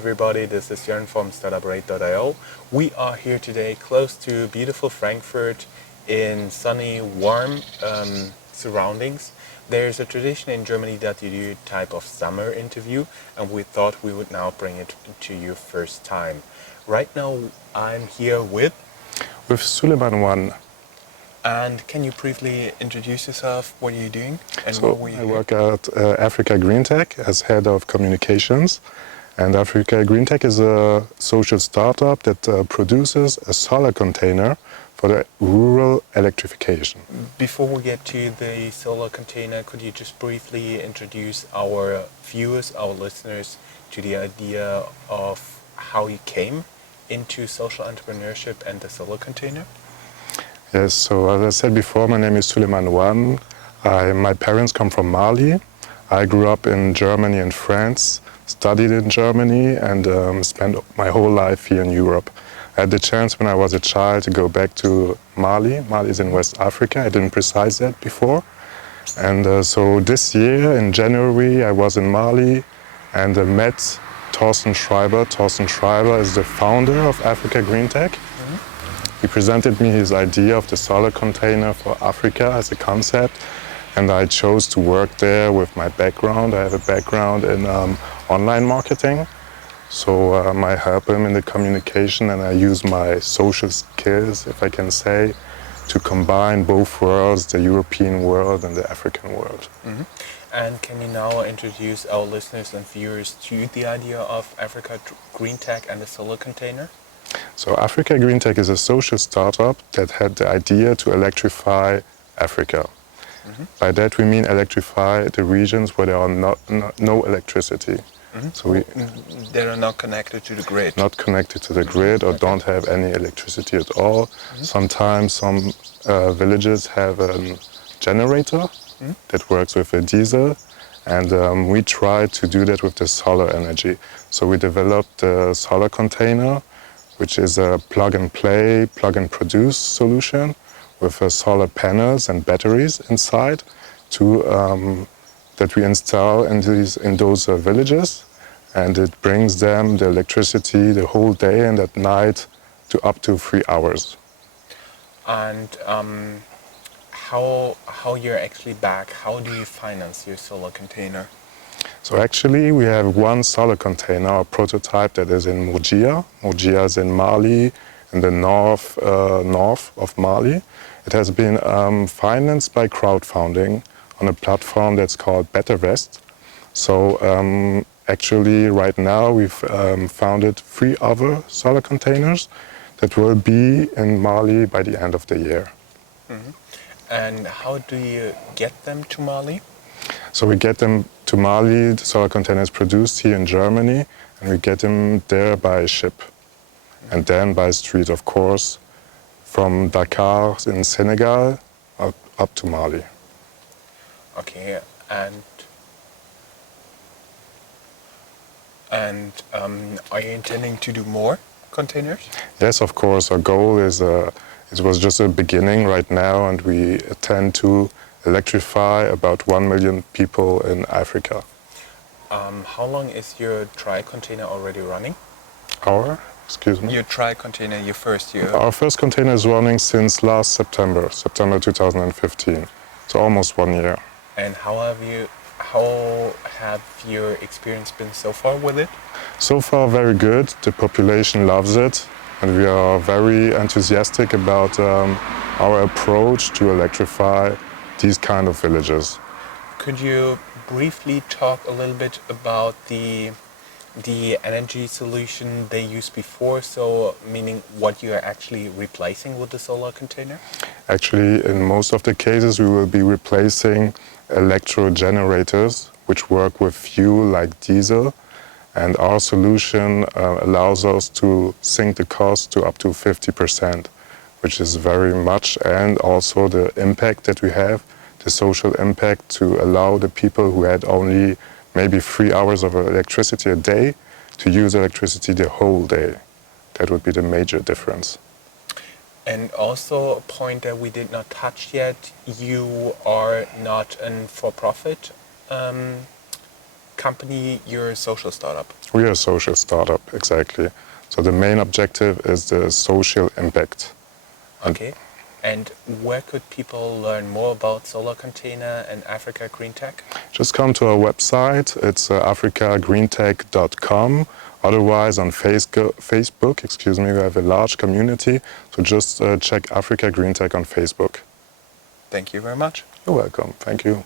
everybody, this is Jörn from Startupradio.de. We are here today close to beautiful Frankfurt in sunny, warm surroundings. There's a tradition in Germany that you do a type of summer interview, and we thought we would now bring it to you first time. Right now I'm here with Souleyman Ouane. And can you briefly introduce yourself? What are you doing? And I work at Africa GreenTec as head of communications. And Africa GreenTec is a social startup that produces a solar container for the rural electrification. Before we get to the solar container, could you just briefly introduce our viewers, our listeners, to the idea of how you came into social entrepreneurship and the solar container? Yes, so as I said before, my name is Souleyman Ouane. My parents come from Mali. I grew up in Germany and France, studied in Germany, and spent my whole life here in Europe. I had the chance when I was a child to go back to Mali. Mali is in West Africa. I didn't precise that before. And so this year, in January, I was in Mali and met Thorsten Schreiber. Thorsten Schreiber is the founder of Africa GreenTec. He presented me his idea of the solar container for Africa as a concept, and I chose to work there with my background. I have a background in online marketing, so I help him in the communication, and I use my social skills, if I can say, to combine both worlds, the European world and the African world. Mm-hmm. And can you now introduce our listeners and viewers to the idea of Africa GreenTec and the solar container? So Africa GreenTec is a social startup that had the idea to electrify Africa. Mm-hmm. By that we mean electrify the regions where there are no electricity. Mm-hmm. So they are not connected to the grid. Not connected to the grid or don't have any electricity at all. Mm-hmm. Sometimes some villages have a generator that works with a diesel, and we try to do that with the solar energy. So we developed the solar container, which is a plug-and-play, plug-and-produce solution with solar panels and batteries inside that we install in those villages, and it brings them the electricity the whole day and at night to up to 3 hours. And how you're actually back? How do you finance your solar container? So actually we have one solar container, a prototype that is in Mojia. Mojia is in Mali, in the north of Mali. It has been financed by crowdfunding on a platform that's called BetterVest. So actually right now we've founded 3 other solar containers that will be in Mali by the end of the year. Mm-hmm. And how do you get them to Mali? So we get them to Mali, the solar container is produced here in Germany, and we get them there by ship. And then by street, of course, from Dakar in Senegal up to Mali. Okay, and are you intending to do more containers? Yes, of course. Our goal is, it was just a beginning right now, and we intend to electrify about 1 million people in Africa. How long is your dry container already running? Excuse me? Your dry container, your first year? Our first container is running since last September 2015. So almost 1 year. And how have your experience been so far with it? So far very good. The population loves it, and we are very enthusiastic about our approach to electrify these kind of villages. Could you briefly talk a little bit about the energy solution they used before, so meaning what you are actually replacing with the solar container? Actually, in most of the cases we will be replacing electro generators which work with fuel like diesel, and our solution allows us to sink the cost to up to 50%, which is very much, and also the impact that we have, the social impact, to allow the people who had only maybe 3 hours of electricity a day to use electricity the whole day. That would be the major difference. And also a point that we did not touch yet, you are not a for-profit company, you're a social startup. We are a social startup, exactly. So the main objective is the social impact. Okay. And where could people learn more about Solarcontainer and Africa GreenTec? Just come to our website. It's africaGreenTec.com. Otherwise, on Facebook, we have a large community. So just check Africa GreenTec on Facebook. Thank you very much. You're welcome. Thank you.